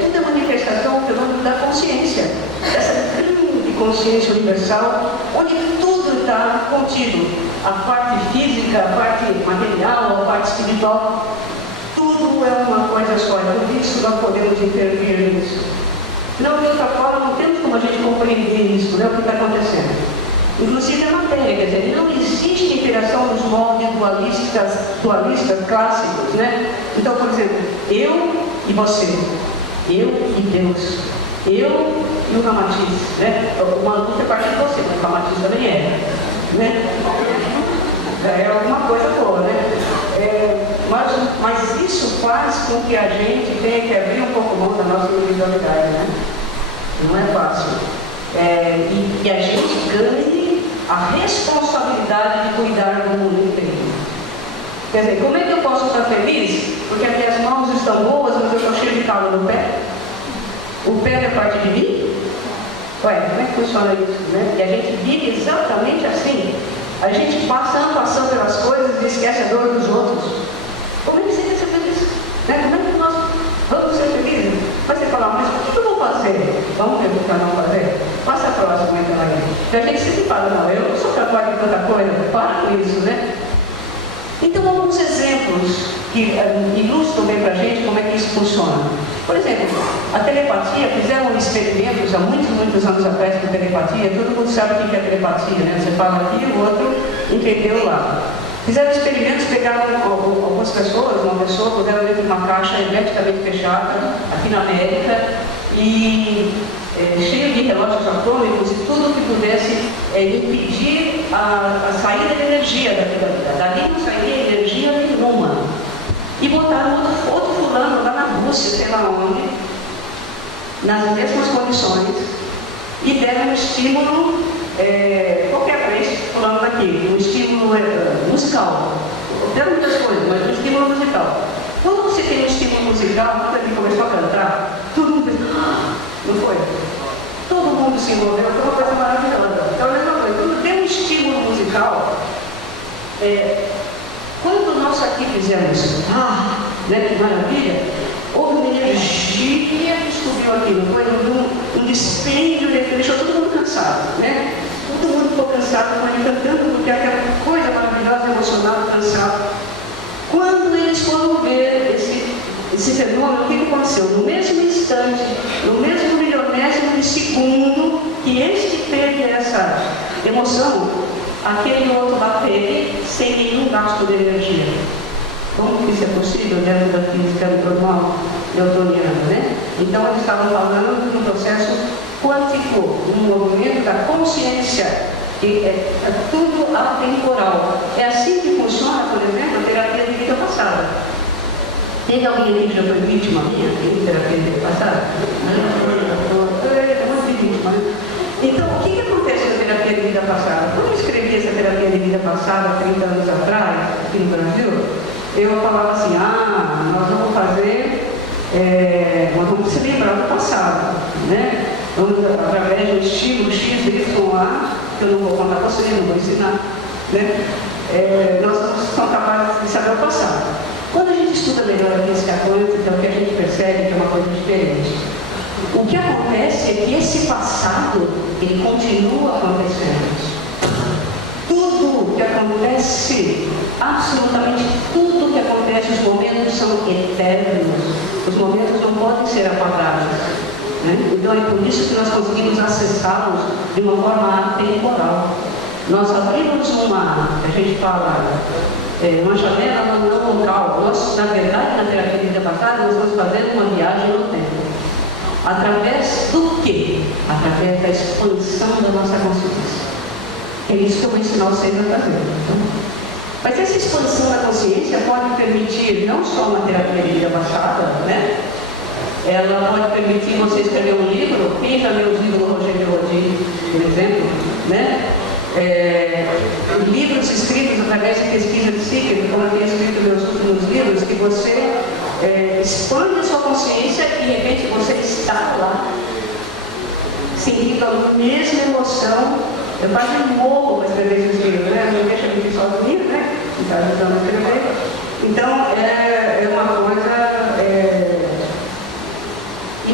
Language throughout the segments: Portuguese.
tudo é manifestação do fenômeno da consciência, essa grande consciência universal, onde tudo está contido, a parte física, a parte material, a parte espiritual, tudo é uma coisa só, e por isso nós podemos intervir nisso. Não, de outra forma, não temos como a gente compreender isso, né, o que está acontecendo. Inclusive a matéria, quer dizer, não existe interação dos moldes dualistas clássicos, né? Então, por exemplo, eu e você, eu e Deus, eu e o Ramatiz, né? O Maluco é parte de você, mas o Ramatiz também é, né? É alguma coisa boa, né? Mas isso faz com que a gente tenha que abrir um pouco mão da nossa individualidade, né? Não é fácil. E a gente ganhe a responsabilidade de cuidar do mundo inteiro. Quer dizer, como é que eu posso estar feliz? Porque as minhas mãos estão boas, mas eu estou cheio de calo no pé? O pé é parte de mim? Ué, como é que funciona isso, né? E a gente vive exatamente assim. A gente passando pelas coisas e esquece a dor dos outros. Como é que você quer ser feliz? Né? Como é que nós vamos ser felizes? Mas você fala, mas o que eu vou fazer? Vamos ver o que não fazer? Passa a próxima, então, aí. Então a gente sempre fala, não, eu não sou capaz de tanta coisa, para com isso, né? Então, alguns exemplos que ilustram bem para a gente como é que isso funciona. Por exemplo, a telepatia, fizeram experimentos há muitos anos atrás com telepatia, todo mundo sabe o que é telepatia, né? Você fala aqui, o outro entendeu lá. Fizeram experimentos, pegaram algumas pessoas, uma pessoa, puseram dentro de uma caixa hermeticamente fechada, aqui na América, e cheio de relógios atômicos e tudo que pudesse impedir a saída de energia daquilo ali. Dali não saía energia nenhuma. E botaram outro fulano lá na Rússia, sei lá onde, nas mesmas condições, e deram um estímulo, qualquer para esse fulano daqui, um estímulo musical. Deram muitas coisas, mas um estímulo musical. Quando você tem um estímulo musical, quando ele começou a cantar, todo mundo fez, não foi? Todo mundo se envolveu, foi uma coisa maravilhosa. Então, a mesma coisa, quando tem um estímulo musical, quando nós aqui fizemos, né, que maravilha, houve uma energia que subiu aqui, não foi? Um dispêndio, deixou todo mundo cansado, né? Todo mundo ficou cansado, mas cantando, porque aquela coisa maravilhosa, emocionada, cansado. Quando eles foram ver esse fenômeno, o que aconteceu? No mesmo instante, no mesmo milionésimo de segundo que este teve essa emoção, aquele outro lá teve sem nenhum gasto de energia. Como que isso é possível dentro da física normal newtoniana, né? Então eles estavam falando de um processo quântico, um movimento da consciência, que é tudo atemporal. É assim que funciona, por exemplo, a terapia de vida passada. Teve alguém aqui que já foi vítima minha em terapia de vida passada? É muito vítima, né? Então, o que acontece na terapia de vida passada? Quando eu escrevi essa terapia de vida passada, 30 anos atrás, aqui no Brasil, eu falava assim, nós vamos fazer, nós vamos se lembrar do passado, né? Vamos, através do estilo X, Y, A, que eu não vou contar para vocês, não vou ensinar, né? Nós somos capazes de saber o passado. Quando a gente estuda melhor a física quântica, o que a gente percebe que é uma coisa diferente. O que acontece é que esse passado, ele continua acontecendo. Tudo que acontece, absolutamente tudo que acontece, os momentos são eternos. Os momentos não podem ser apagados, né? Então é por isso que nós conseguimos acessá-los de uma forma atemporal. Nós abrimos a gente fala, uma janela no local. Nós, na verdade, na terapia de vida passada, nós estamos fazendo uma viagem no tempo. Através do quê? Através da expansão da nossa consciência. É isso que eu vou ensinar vocês a fazer. Mas essa expansão da consciência pode permitir não só uma terapia de vida passada, né? Ela pode permitir você escrever um livro. Quem já leu os livros do Rogério Rodin, por exemplo, né? Livros escritos através de pesquisa psíquica, como eu tenho escrito meus últimos livros, que você expande a sua consciência e de repente você está lá, sentindo a mesma emoção. Eu quase morro para escrever esses livros, né? Não deixa me sozinha, né? Está ajudando a escrever. Então, é uma coisa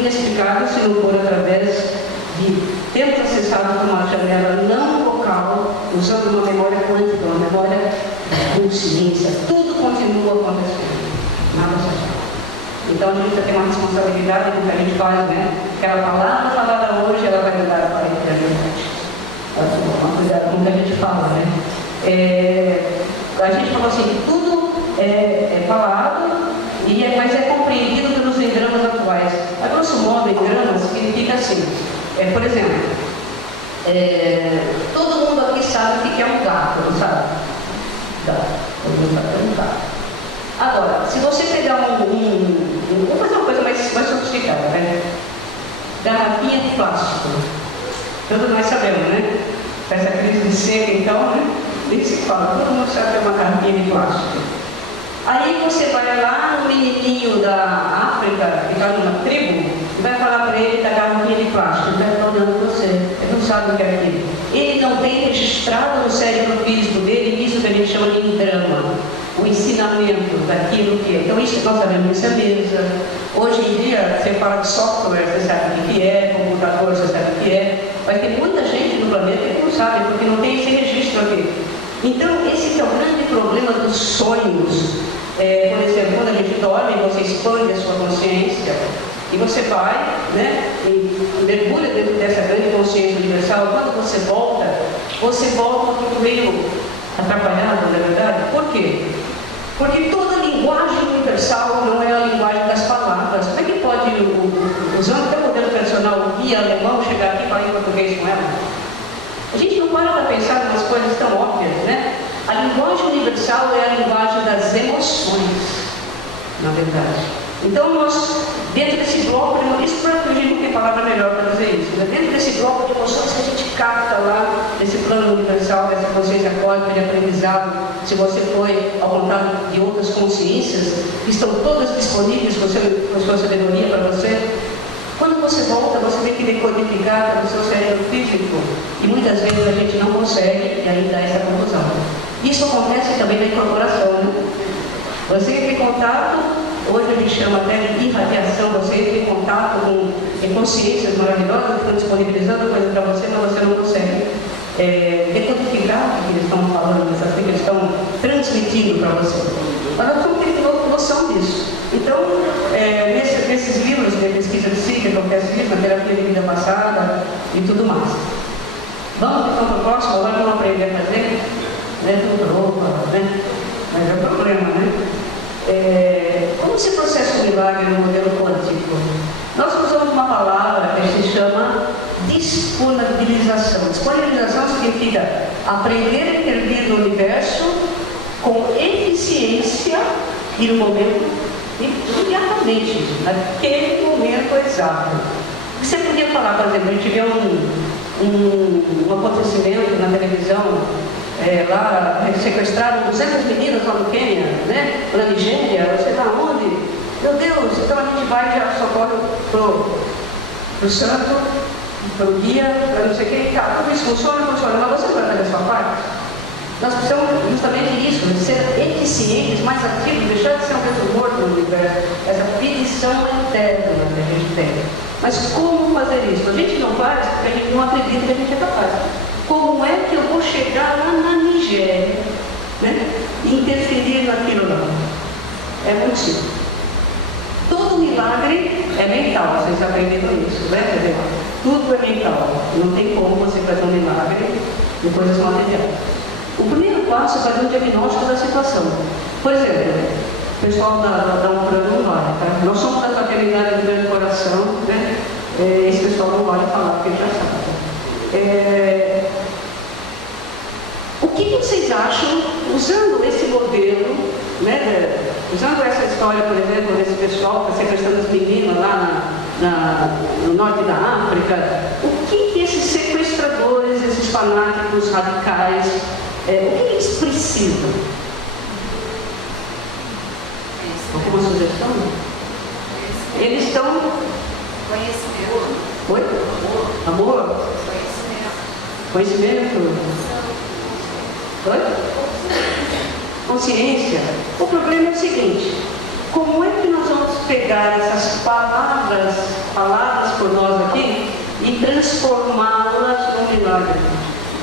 inexplicável se não for através de termos acessado por uma janela não local, usando uma memória quântica, uma memória de consciência. Tudo continua acontecendo, nada se acaba. Então a gente tem uma responsabilidade do que a gente faz, né? Aquela palavra falada hoje, ela vai mudar para a eternidade. Toma cuidado com o que a gente fala, né? A gente falou assim, que tudo é falado, mas é compreendido pelos engramas atuais. A grosso modo, engrama significa assim, por exemplo, todo mundo aqui sabe o que é um gato, não sabe? Todo mundo sabe o que é um gato. Agora, se você pegar vou fazer uma coisa mais sofisticada, né? Garrafinha de plástico. Todos nós sabemos, né? Essa crise de seca, então, né? Nem se fala, todo mundo sabe que é uma garrafinha de plástico. Aí você vai lá no menininho da África, que está numa tribo, e vai falar para ele da garrafinha de plástico. Ele vai estar olhando você, ele não sabe o que é aquilo. Ele não tem registrado no cérebro físico dele isso que a gente chama de engrama. O ensinamento daquilo que é. Então, isso nós sabemos, isso é mesa. Hoje em dia, você fala de software, você sabe o que é, computador, você sabe o que é. Mas tem muita gente no planeta que não sabe, porque não tem esse registro aqui. Então, esse é o grande problema dos sonhos. Por exemplo, quando a gente dorme, você expande a sua consciência e você vai, né, e mergulha dentro dessa grande consciência universal. Quando você volta um pouco meio atrapalhado, na verdade. Por quê? Porque toda linguagem universal não é a linguagem das palavras. Como é que pode, usando até o modelo tradicional, guia alemão, chegar aqui e falar em português com ela? A gente não para para pensar em umas coisas tão óbvias, né? A linguagem universal é a linguagem das emoções, na verdade. Então, nós, dentro desse bloco, isso para fugir não tem palavra melhor para dizer isso, né? Dentro desse bloco de emoções que a gente capta lá, nesse plano universal, dessa consciência cósmica de aprendizado, se você foi ao contato de outras consciências, que estão todas disponíveis com sua sabedoria para você, quando você volta, você tem que decodificar no seu cérebro físico, e muitas vezes a gente não consegue, e aí dá essa confusão. Isso acontece também na incorporação, né? Você entra em contato, hoje a gente chama até de irradiação, você entra em contato com consciências maravilhosas que estão disponibilizando coisas para você, mas você não consegue decodificar o que eles estão falando, o que eles estão transmitindo para você. Mas nós temos que ter noção disso. Então, nesses livros de pesquisa de si, que acontece isso, na terapia de vida passada e tudo mais. Vamos então para o próximo, agora vamos aprender a fazer? Né? Mas é o problema, né? Como se processa o milagre no modelo quântico? Nós usamos uma palavra que se chama disponibilização. Disponibilização significa aprender a intervir no universo com eficiência e no momento imediatamente, naquele momento exato. Você podia falar, por exemplo, a gente vê um acontecimento na televisão, lá sequestraram 200 meninas lá no Quênia, né? Na Nigéria, você está onde? Meu Deus, então a gente vai e já socorre pro santo, pro guia, para não sei o que, tá, tudo isso funciona, mas você não vai fazer a sua parte? Nós precisamos justamente isso, de ser eficientes, mais ativos, deixar de ser um peso morto no universo, essa petição eterna que a gente tem. Mas como fazer isso? A gente não faz porque a gente não acredita que a gente é capaz. Como é que eu vou chegar lá na Nigéria, né, e interferir naquilo lá? É muito simples. Todo milagre é mental, vocês aprenderam isso, né? Tudo é mental. Não tem como você fazer um milagre de coisas materiais. O primeiro passo é fazer um diagnóstico da situação. Por exemplo, o pessoal da Umbanda não vale, tá? Nós somos da fraternidade do Grande Coração, né? Esse pessoal não vale falar, porque já sabe. O que vocês acham, usando esse modelo, né? Usando essa história, por exemplo, desse pessoal que está sequestrando as meninas lá no norte da África, o que esses sequestradores, esses fanáticos radicais, o que eles precisam? Alguma sugestão? Eles estão... Conhecimento. Oi? Amor? Conhecimento. Oi? Consciência. O problema é o seguinte, como é que nós vamos pegar essas palavras faladas por nós aqui e transformá-las num milagre?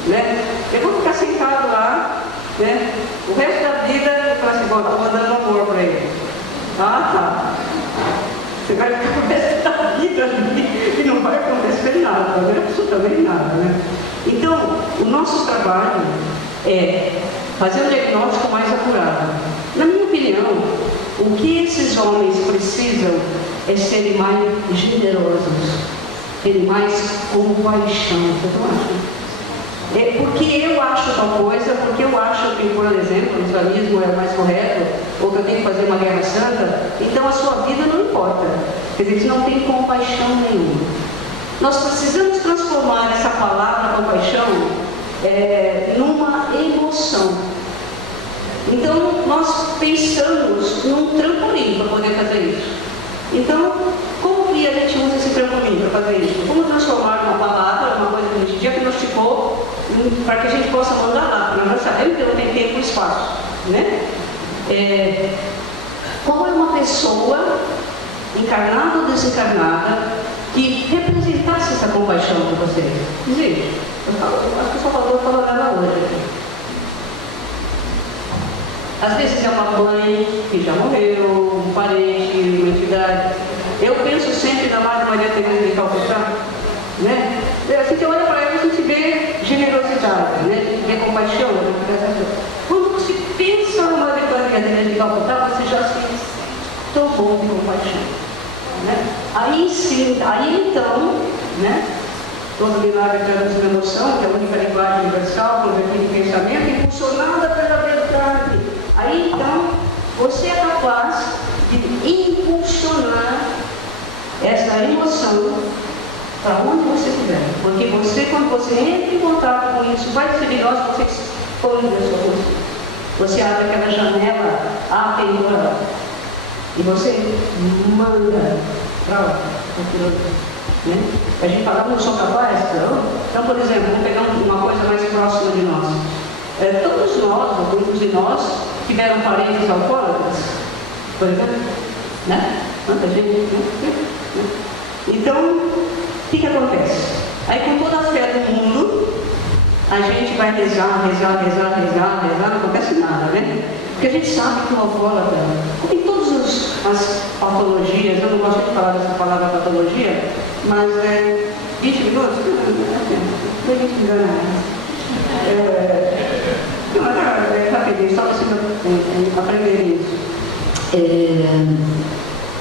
Né? Eu vou ficar sentado lá, né? O resto da vida eu falo assim, bom, estou mandando amor para ele. Ah, tá. Você vai ficar o resto da vida ali e não vai acontecer nada, absolutamente nada, né? Então, o nosso trabalho é fazer um diagnóstico mais apurado. Na minha opinião, o que esses homens precisam é serem mais generosos, terem mais compaixão. Você não acha? É porque eu acho tal coisa, porque eu acho que, por exemplo, o islamismo é mais correto, ou que eu tenho que fazer uma guerra santa, então a sua vida não importa. Quer dizer, eles não têm compaixão nenhuma. Nós precisamos transformar essa palavra compaixão numa emoção. Então, nós pensamos num trampolim para poder fazer isso. Então, como que a gente usa esse trampolim para fazer isso? Como transformar uma palavra, uma coisa que a gente diagnosticou, para que a gente possa mandar lá, porque nós sabemos que não tem tempo e espaço, né? Como é uma pessoa, encarnada ou desencarnada, que representasse essa compaixão para vocês? Gente, acho que o Salvador falou nada hoje. Às vezes é uma mãe que já morreu, um parente, uma entidade. Eu penso sempre na Madre Maria Teresa de Calcutá, né? A gente olha para ela e a gente vê generosidade, né? A gente vê compaixão. Quando você pensa na Madre Maria Teresa de Calcutá, você já se tomou de compaixão, né? Aí então, né? Todo milagre traz uma emoção, que é a única linguagem universal, convertida em pensamento, impulsionada pela verdade. Aí então, você é capaz de impulsionar essa emoção para onde você estiver. Porque você, quando você entra em contato com isso, vai ser de nós, você expõe a sua consciência. Você abre aquela janela atemporal e você manda para lá. Né? A gente fala, não sou capaz? Não. Então, por exemplo, vamos pegar uma coisa mais próxima de nós. Todos nós, ou muitos de nós, tiveram parentes alcoólatras, por exemplo, né? Quanta gente, né? Então, o que acontece? Aí, com toda a fé do mundo, a gente vai rezar, não acontece nada, né? Porque a gente sabe que o alcoólatra, como em todas as patologias, eu não gosto de falar dessa palavra patologia, mas 20 minutos, não é 20 minutos, rapidinho, só para vocês aprenderem isso.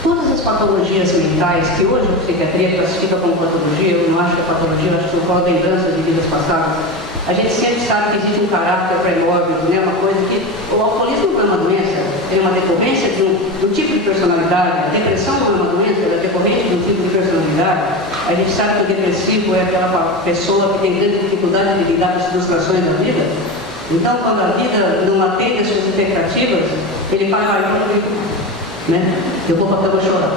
Todas as patologias mentais, que hoje a psiquiatria classifica como patologia, eu não acho que é patologia, eu acho que eu falo lembrança de vidas passadas, a gente sempre sabe que existe um caráter pré-mórbido, né? Uma coisa que o alcoolismo não é uma doença, é uma decorrência de um tipo de personalidade, a depressão não é uma doença, é decorrência de um tipo de personalidade. A gente sabe que o depressivo é aquela pessoa que tem grande dificuldade de lidar com as frustrações da vida. Então, quando a vida não atende às suas expectativas, ele fala, né? Eu vou para a cama chorar.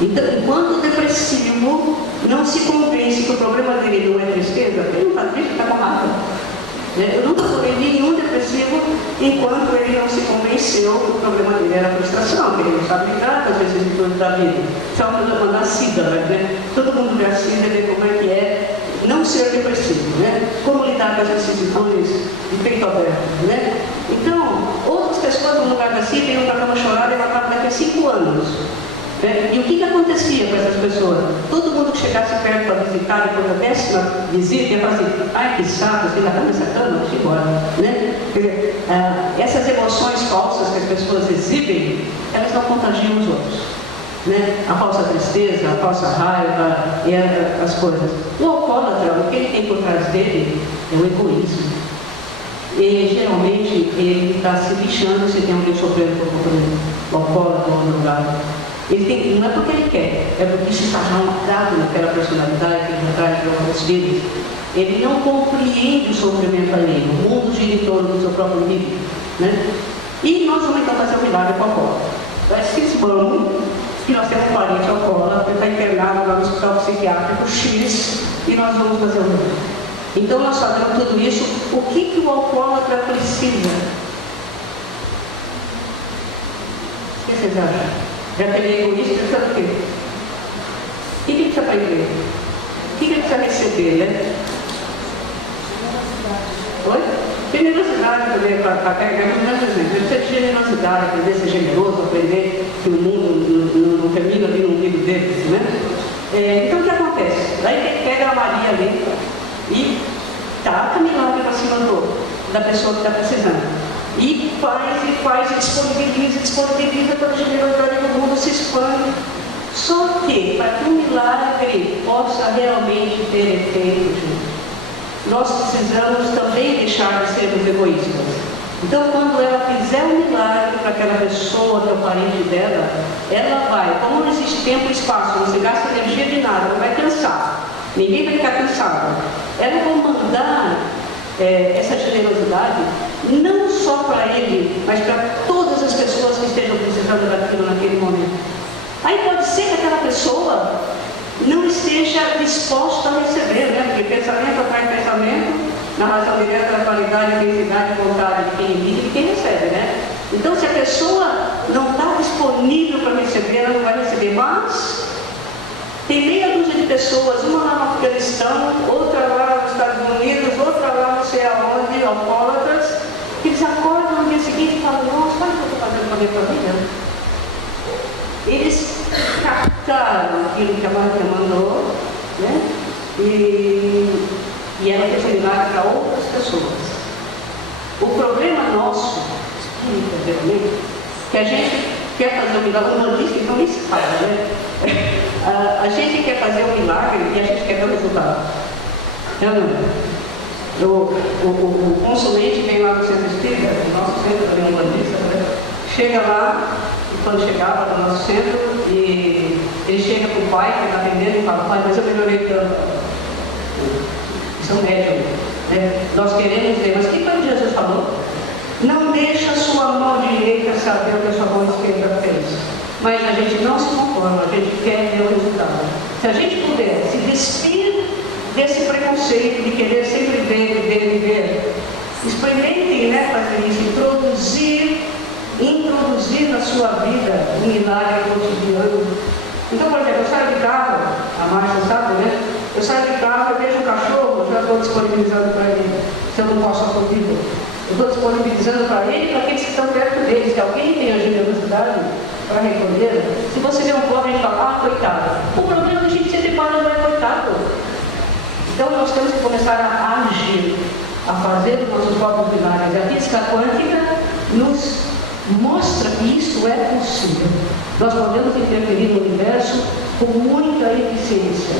Então, enquanto o depressivo não se convence que o problema dele não é tristeza, ele não está triste, está com raiva. Eu nunca falei nenhum depressivo enquanto ele não se convenceu que o problema dele era a frustração, que ele não sabe lidar com as vicissitudes da vida. Só para mandar sigla, né? Todo mundo vê a sigla, vê como é que é não ser depressivo, né? Como lidar com as vicissitudes de peito aberto, né? Então, outras pessoas no lugar da si vêm para a cama chorar e ela está daqui a 5 anos. E o que acontecia com essas pessoas? Todo mundo que chegasse perto para visitar, depois da 10ª visita, ia falar assim, ai que saco, você ainda está nessa cama, deixa eu ir embora. Né? Quer dizer, essas emoções falsas que as pessoas exibem, elas não contagiam os outros. Né? A falsa tristeza, a falsa raiva, e as coisas. O alcoólatra, o que ele tem por trás dele é o egoísmo. E geralmente ele está se lixando se tem alguém sofrendo por conta dele. O alcoólatra ou o drogado. Não é porque ele quer, é porque isso está marcado naquela personalidade que ele já traz de outras vidas. Ele não compreende o sofrimento alheio, o mundo gira em torno do seu próprio nível. Né? E nós vamos então fazer um milagre com a alcoólatra. Nós cismamos que nós temos um parente alcoólatra que está internado lá no hospital psiquiátrico X e nós vamos fazer um milagre. Então nós fazemos tudo isso, o que o alcoólatra precisa? vocês acham? Já que ele é egoísta, precisa do quê? O que ele precisa para ele? O que ele precisa receber, né? Oi? Generosidade também, para carregar um grande exemplo. Ele precisa de generosidade, aprender a ser generoso, aprender que o mundo não termina ali no umbigo deles, né? Então o que acontece? Daí ele pega a Maria ali e taca milagre para cima da pessoa que está precisando. E faz, disponibiliza toda a generosidade do mundo, se expande. Só que, para que um milagre possa realmente ter efeito, gente, nós precisamos também deixar de sermos egoístas. Então, quando ela fizer um milagre para aquela pessoa, que é o parente dela, ela vai, como não existe tempo e espaço, não se gasta energia de nada, não vai cansar, ninguém vai ficar cansado. Ela vai mandar essa generosidade não só para ele, mas para todas as pessoas que estejam precisando daquilo naquele momento. Aí pode ser que aquela pessoa não esteja disposta a receber, né? Porque pensamento atrai pensamento, na razão direta da qualidade, intensidade e vontade de quem emite e de quem recebe, né? Então, se a pessoa não está disponível para receber, ela não vai receber. Mas tem meia dúzia de pessoas, uma lá no Afeganistão, outra lá nos Estados Unidos, outra lá não sei aonde, alcoólatras, que eles acordam no dia seguinte e falam: nossa, olha o que eu estou fazendo com a minha família. Eles captaram aquilo que a Maria mandou, né? E ela fez milagre para outras pessoas. O problema nosso, que a gente quer fazer um milagre, humanista, então nem se fala, né? A gente quer fazer um milagre e a gente quer ter o resultado. O consulente vem lá no centro espírita, o nosso centro também humanista, né? Chega lá, e quando chegava no nosso centro, e ele chega para o pai que está atendendo e fala: pai, mas eu melhorei tanto. Isso é um médium, né? Nós queremos ver, mas o que foi que Jesus falou? Não deixa a sua mão direita saber o que a sua mão esquerda fez. Mas a gente não se conforma, a gente quer ver o resultado. Se a gente puder se despir desse preconceito de querer sempre ver, experimentem, né, fazer isso, introduzir na sua vida um milagre cotidiano. Então, por exemplo, eu saio de carro, a Márcia sabe, né? Eu saio de carro, eu vejo um cachorro, eu já estou disponibilizando para ele, se eu não posso acudir. Eu estou disponibilizando para ele e para aqueles que estão perto deles, que alguém tem a generosidade para recolher. Se você vê um pobre, a gente fala: ah, coitado. O problema é que a gente sempre fala: não é coitado. Então nós temos que começar a agir, a fazer os nossos próprios milagres. A física quântica nos mostra que isso é possível. Nós podemos interferir no universo com muita eficiência.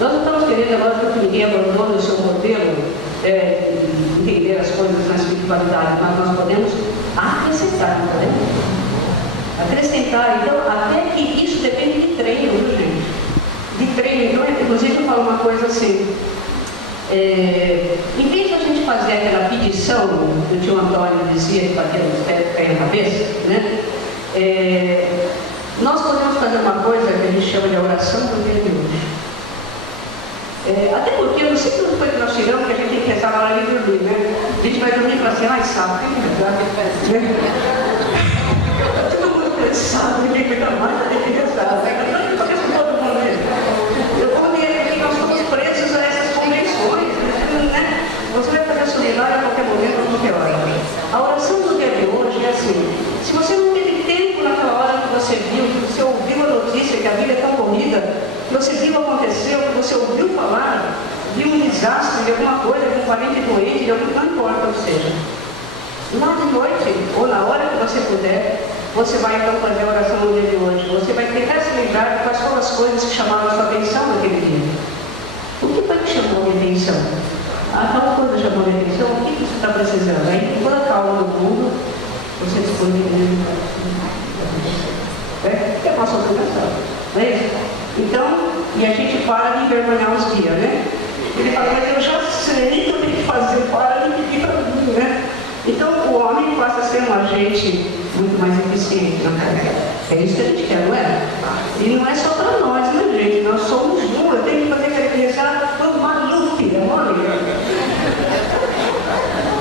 Nós não estamos querendo agora que ninguém abandone o seu modelo de entender as coisas na espiritualidade, mas nós podemos acrescentar, não podemos? Acrescentar, então, até que isso depende de treino, viu, gente? De treino. Então, inclusive, eu falo uma coisa assim: em vez de a gente fazer aquela pedição que o tio Antônio dizia que batia nos pés e caía na cabeça, né? Nós podemos fazer uma coisa que a gente chama de oração do dia de hoje. Até porque eu não sei quando foi que nós tiramos, que a gente tem que rezar na hora de dormir, né? A gente vai dormir e fala assim: ai, sabe, todo mundo cansado, ninguém cuida mais, ninguém fica cansado. Todo mundo mesmo. Nós somos presos a essas convenções, né? Você vai fazer a sua milagre a qualquer momento, a qualquer hora. A oração do dia de hoje é assim: se você não teve tempo naquela hora que você viu, que você ouviu a notícia que a vida é tão corrida, que você viu aconteceu, que você ouviu falar, viu um desastre de alguma coisa, de um parente doente, de algum, não importa o que seja. Lá de noite, ou na hora que você puder, você vai então fazer a oração no dia de hoje. Você vai tentar se lembrar de quais foram as coisas que chamaram a sua atenção naquele dia. O que foi que chamou a minha atenção? Tal coisa chamou a minha atenção, o que você está precisando? Aí, com toda a calma do mundo, você disponibiliza. É a nossa obrigação, não é isso? Então, e a gente para de envergonhar os guias, né? Ele fala: mas eu já sei que eu tenho que fazer, para de pedir para mim, né? Então, o homem passa a ser um agente muito mais eficiente na carreira. É isso que a gente quer, não é? E não é só para nós, né, gente? Nós somos um. Eu tenho que fazer aquele pensar no Maluf, é mole?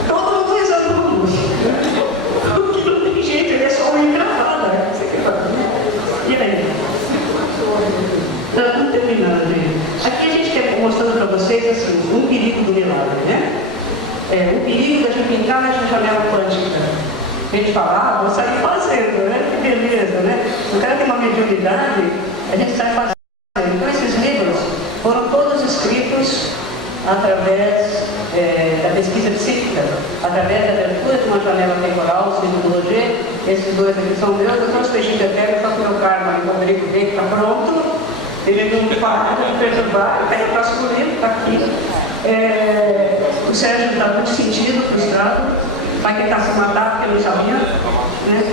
Todo mundo exame Maluf. Porque não tem jeito, ele é só uma engravada. Você quer fazer? dizer assim, um perigo do milagre, né? O perigo da gente entrar nessa janela quântica. A gente fala, vou sair fazendo, né? Que beleza, né? O cara tem uma mediunidade, a gente sai fazendo. Então esses livros foram todos escritos através da pesquisa psíquica, através da abertura de uma janela temporal, segundo o Roger. Esses dois aqui são meus, eu sou os peixinhos eternos, só que o meu karma e o Rodrigo dele está pronto. Ele não para de perturbar, está aí o próximo livro, está aqui. O Sérgio está muito sentido, frustrado, vai tentar se matar porque não sabia. Né?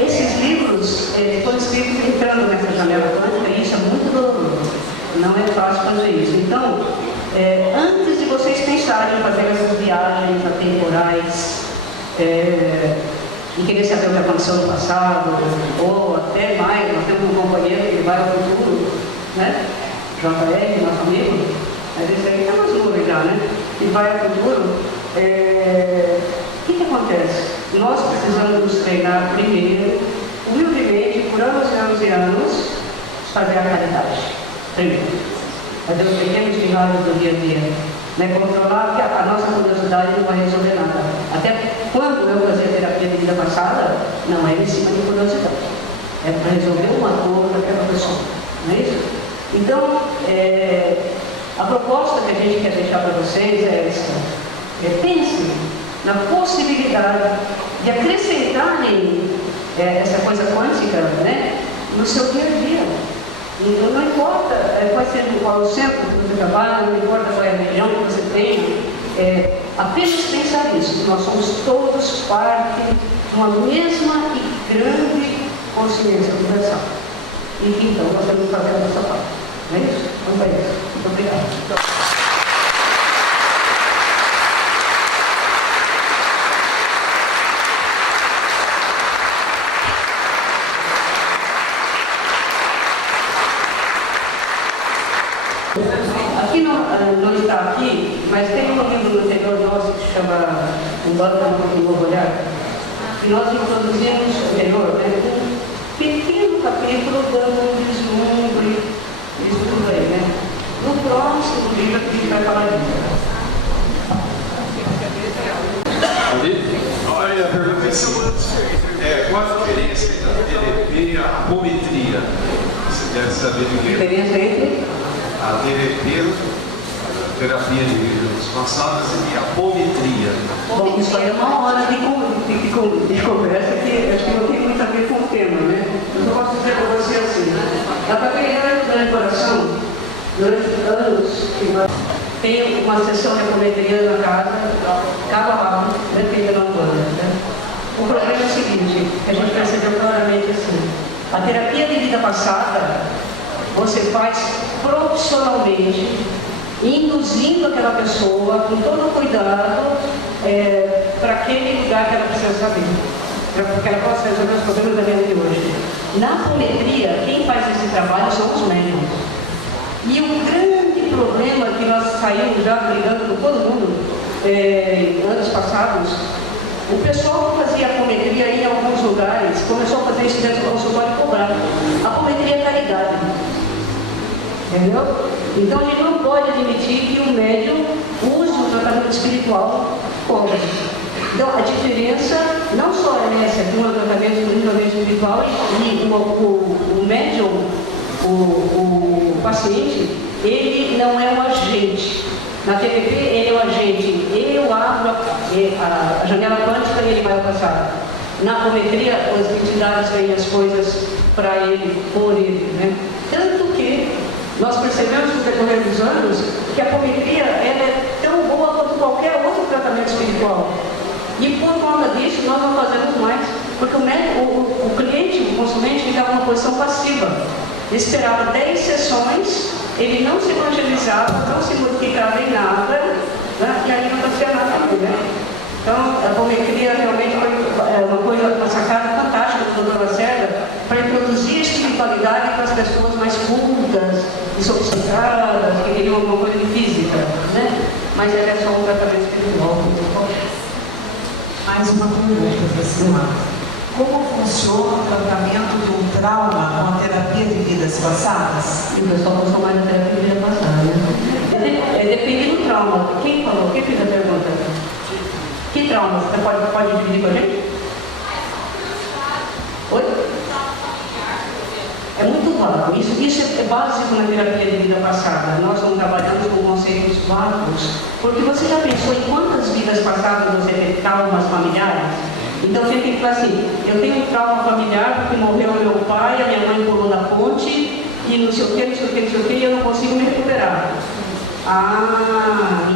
Esses livros foram escritos entrando nessa janela quântica, e isso é muito doloroso. Não é fácil fazer isso. Então, antes de vocês pensarem em fazer essas viagens atemporais, e querer saber o que aconteceu no passado, ou até mais, nós temos um companheiro que vai ao futuro, né? JR, nosso amigo, mas esse aí está mais novo já, né? Que vai ao futuro, o que acontece? Nós precisamos nos treinar primeiro, humildemente, por anos e anos e anos, fazer a caridade. Primeiro. Fazer os pequenos milagres do dia a dia. Né? Controlar que a nossa curiosidade não vai resolver nada. Até quando eu fazia terapia de vida passada, não era em cima de curiosidade. É para resolver uma dor daquela pessoa. Não é isso? Então, a proposta que a gente quer deixar para vocês é essa. Pensem na possibilidade de acrescentarem essa coisa quântica, né, no seu dia a dia. Então, não importa qual seja o centro que você trabalha, não importa qual é a região que você tenha, apenas pensar nisso, que nós somos todos parte de uma mesma e grande consciência universal. E que então nós temos que fazer a nossa parte. Não é isso? Vamos para isso. Muito obrigado. Aqui não está aqui, mas tem um livro anterior nosso que se chama Embora um Novo Olhar, que nós introduzimos anterior, né, um pequeno capítulo dando um vislumbre disso tudo aí, né? No próximo livro a gente vai falar disso. Olha, a pergunta é assim, qual a diferença entre a TDP e a apometria? Você deve saber do que é. Diferença entre A TDP, terapia de vidas passadas, e a apometria. Bom, isso aí é uma hora de conversa que acho que não tem muito a ver com o tema, né? Mas eu posso dizer para você assim, na Capelinha do Coração, durante anos, tem uma sessão de apometria na casa, cada lado, depende da banda, né? O problema é o seguinte, que a gente percebeu claramente assim, a terapia de vida passada, você faz profissionalmente, induzindo aquela pessoa com todo o cuidado para aquele lugar que ela precisa saber, para que ela possa resolver os problemas da vida de hoje. Na apometria, quem faz esse trabalho são os médicos. E o grande problema que nós saímos já brigando com todo mundo em anos passados, o pessoal que fazia apometria em alguns lugares começou a fazer isso dentro do consultório e cobrar. A apometria é caridade. Entendeu? Então a gente não pode admitir que o médium use o tratamento espiritual como. Então a diferença não só é essa, que um tratamento espiritual e o médium, o paciente, ele não é um agente. Na TPP ele é o agente, eu abro a janela quântica e ele vai ao passado. Na apometria as entidades veem as coisas para ele, por ele, né? Tanto que nós percebemos no decorrer dos anos que a apometria ela é tão boa quanto qualquer outro tratamento espiritual. E por conta disso nós não fazemos mais, porque o cliente, o consumente, ficava numa posição passiva. Ele esperava 10 sessões, ele não se evangelizava, não se modificava em nada, né? E aí não acontecia nada ali, né? Então a apometria realmente foi uma sacada fantástica do Dr. Lacerda para introduzir a espiritualidade para as pessoas mais cultas e sofisticadas, que queriam alguma coisa de física, né? Mas ele é só um tratamento espiritual. Mais uma pergunta para cima. Como funciona o tratamento de um trauma com a terapia de vidas passadas? E o pessoal gostou mais da terapia de vida passada, né? depende do trauma. Quem falou? Quem fez a pergunta? Que trauma? Você pode dividir com a gente? Oi? É muito vago. Isso é básico na terapia de vida passada. Nós não trabalhamos com conceitos vagos. Porque você já pensou em quantas vidas passadas você teve traumas familiares? Então você tem que falar assim, eu tenho um trauma familiar porque morreu meu pai, a minha mãe pulou na ponte, e não sei o que, não sei o que, não sei o que, e eu não consigo me recuperar.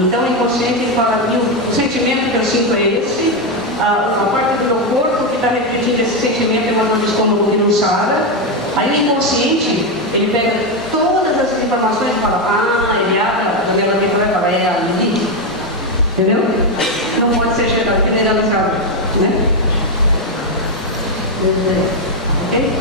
Então o inconsciente ele fala que o sentimento que eu sinto é esse, a parte do meu corpo que está repetindo esse sentimento é uma dor de estômago que não sara. Aí o inconsciente, ele pega todas as informações e fala, ele abre a janela dentro e fala, é ali. Entendeu? Não pode ser generalizado, né? Ok?